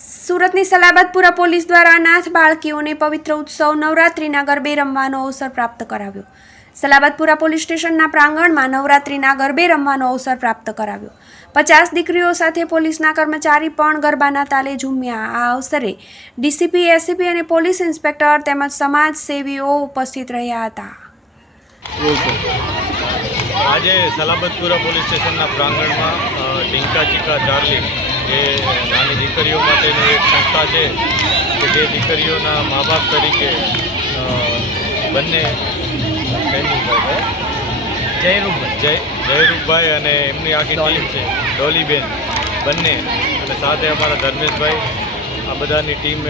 સુરતની સલાબતપુરા પોલીસ દ્વારા અનાથ બાળકીઓને પવિત્ર ઉત્સવ નવરાત્રિના ગરબે રમવાનો અવસર પ્રાપ્ત કરાવ્યો. સલાબતપુરા પોલીસ સ્ટેશનના પ્રાંગણમાં નવરાત્રિના ગરબે રમવાનો અવસર પ્રાપ્ત કરાવ્યો. 50 દીકરીઓ સાથે પોલીસના કર્મચારી પણ ગરબાના તાલે ઝૂમ્યા. આ અવસરે ડીસીપી, એસીપી અને પોલીસ ઇન્સ્પેક્ટર તેમજ સમાજ સેવીઓ ઉપસ્થિત રહ્યા હતા. આજે સલાબતપુરા પોલીસ સ્ટેશનના પ્રાંગણમાં ઢીંકા ચીકા ચાર્લી એ નાની દીકરીઓ માટેની એક સંસ્થા છે કે જે દીકરીઓના મા બાપ તરીકે બંને જયરૂપભાઈ અને એમની આખી ટીમ છે, ડોલીબેન બંને, અને સાથે અમારા ધર્મેશભાઈ, આ બધાની ટીમ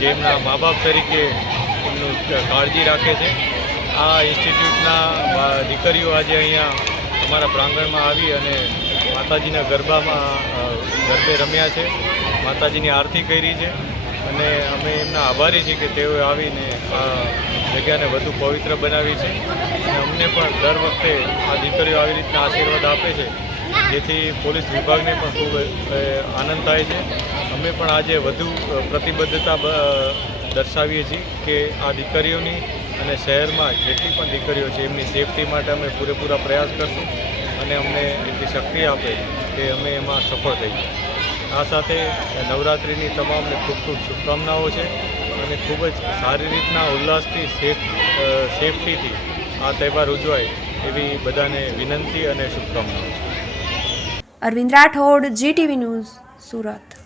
જેમના મા બાપ તરીકે એમનું કાળજી રાખે છે. આ ઇન્સ્ટિટ્યૂટના દીકરીઓ આજે અહીંયા અમારા પ્રાંગણમાં આવી અને માતાજીના ગરબે રમ્યા છે, માતાજીની આરતી કરી છે, અને અમે એમના આભારી છીએ કે તેઓએ આવીને આ જગ્યાને વધુ પવિત્ર બનાવી છે. અને અમને પણ દર વખતે આ દીકરીઓ આવી રીતના આશીર્વાદ આપે છે, જેથી પોલીસ વિભાગને પણ ખૂબ આનંદ થાય છે. અમે પણ આજે વધુ પ્રતિબદ્ધતા દર્શાવીએ છીએ કે આ દીકરીઓની અને શહેરમાં જેટલી પણ દીકરીઓ છે એમની સેફટી માટે અમે પૂરેપૂરા પ્રયાસ કરશું, અને અમને એટલી શક્તિ આપે કે અમે એમાં સફળ થઈએ. આ સાથે નવરાત્રિની તમામને ખૂબ ખૂબ શુભકામનાઓ છે, અને ખૂબ જ સારી રીતના ઉલ્લાસથી સેફટીથી આ તહેવાર ઉજવાય એવી બધાને વિનંતી અને શુભકામનાઓ છે. Arvind Rathod, GTV news, Surat.